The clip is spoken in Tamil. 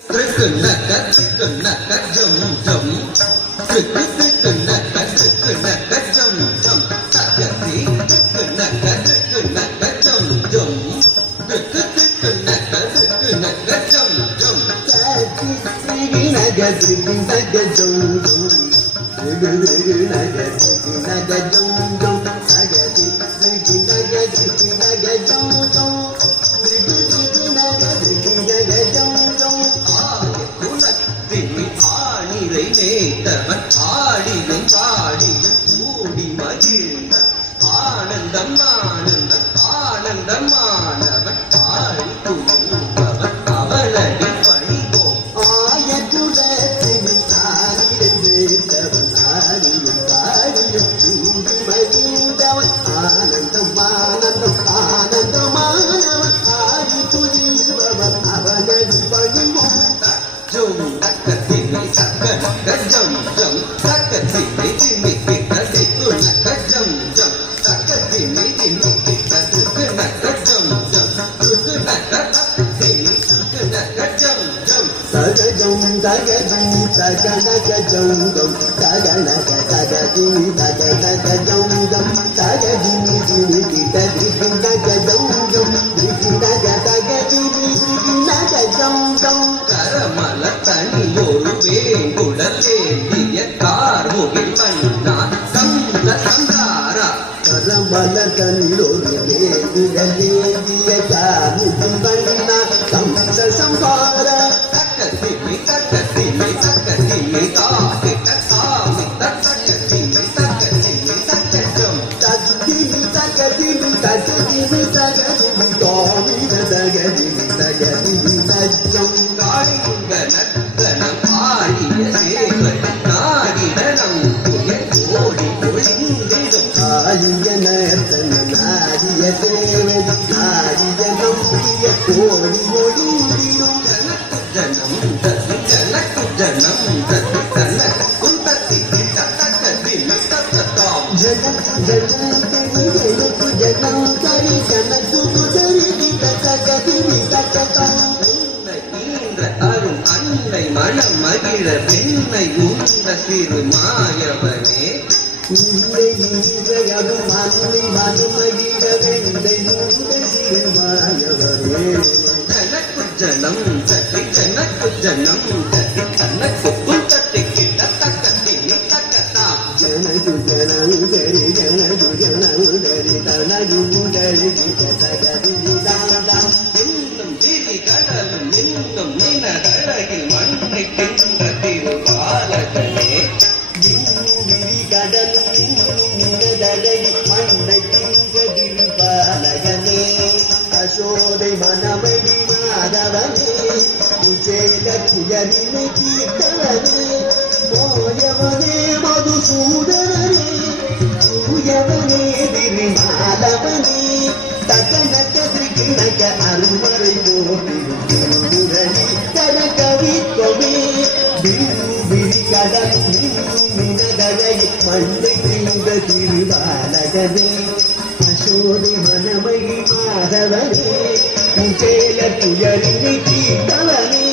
Trikunaka, trikunaka, jum jum. Trikunaka, trikunaka, jum jum. Takati, trikunaka, trikunaka, jum jum. Trikunaka, trikunaka, jum jum. Takati, trikunaka, trikunaka, jum jum. Trikunaka, trikunaka, jum jum. Takati, trikunaka, trikunaka, jum jum. நேத்தவன் ஆடியும் பாடியும் கூடி மகிழ்ந்த ஆனந்தம் ஆனந்தம் ஆனந்தம் ஆனவன் ஆடி துணிந்தவன் அவனடி பணிவோம் ஆயத்துடத்தின் ஆடியவன் ஆடியும் பாடியும் கூடி மகிழ்ந்தவன் ஆனந்தம் ஆனந்தம் ஆனந்தம் ஆனவன் ஆடி துணிந்தவன் அவனடி பணிவோம் ஜும் தக்கத்தினை தக்க ஜம் ஜம் தக்கத்தினை திண்ணி கிட்ட திக்குனக்க ஜம் ஜம் தக்கத்தினை திண்ணி கிட்ட திக்குனக்க ஜம் ஜம் திக்குனக்க தக்கத்தினை திக்குனக்க ஜம் ஜம் தகஜம் தகஜம் தகனக ஜம் ஜம் தகனக தகதினி தகனக ஜம் ஜம் தகதினி தினி கிட்ட திக்குனக்க ஜம் ஜம் திக்குனக தகதினி திக்குனக்க ஜம் ஜம் கரமல தனியொரு வேங்குடல் வேண்டிய கார்முகில் மன்னா சந்த சந்தாரா கரமல தனியொரு வேங்குடல் வேண்டிய கார்முகில் மன்னா சந்த சந்தாரா தக்கத்திமை தக்கத்திமை தக்கத்திமை தாக்கிட்ட சாமி தக்கத்திமை தக்கத்திமை தக்கஜம் தக்கத்திமை தக்கத்திமை தக்கத்திமை தக்கத்திமை தாமித தகதிமை தகதிமை தஜம் காளிங்க நத்தனம் ஆடிய சேவல் நாடிடனம் புயல் ஓடி ஒளிந்திடும் காளிங்க நத்தனம் ஆடிய சேவல் நாடிடனம் புயல் ஓடி ஒளிந்திடும் ஜனக்கு ஜனம் தத்தி தனக்கும் தத்தி தத்தக்கதிமை தத்தத்தாம் ஜனக்கு ஜனம் தனக்கு ஜனம் தரி ஜனக்கு குதரி தத்தக்கதிமை தத்தத்தாம் அருண் அன்னை மனம் மகிழ பெண்ணை உந்த சிறு மாயவனே உன்னை அருண் அன்னை மனம் மகிழ பெண்ணை உந்த சிறு மாயவனே ஜனக்கு ஜனம் தட்டி ஜனக்கு ஜனம் தட்டி தனக்கு தட்டி கிட்ட தக்கத்தினை தக்கத்தா ஜனகு ஜனம் தரி ஜனகு ஜனம் தரி தனகு தரி கிட்ட தகதினி தாம் கடலும் இன்னும் நினதழகில் மண்ணை தின்ற திருபாலகனே விரி கடலும் இன்னும் நினதழகில் மண்ணை தின்ற திருபாலகனே அசோதை மனமகி மாதவனே உஜேல துயரினை தீர்த்தவனே மோயவனே மதுசூதனே தூயவனே திரிமாலவனே தகனக திரிகிணக அருமறை போற்றிடும் திருமுரணி கனகவித்வமே விரி கடல் இன்னும் மினதழை மண்ணை தின்ற திருவாலகனே அசோதை மனமகி மாதவனே உஜேல துயரினை தீர்த்தவனே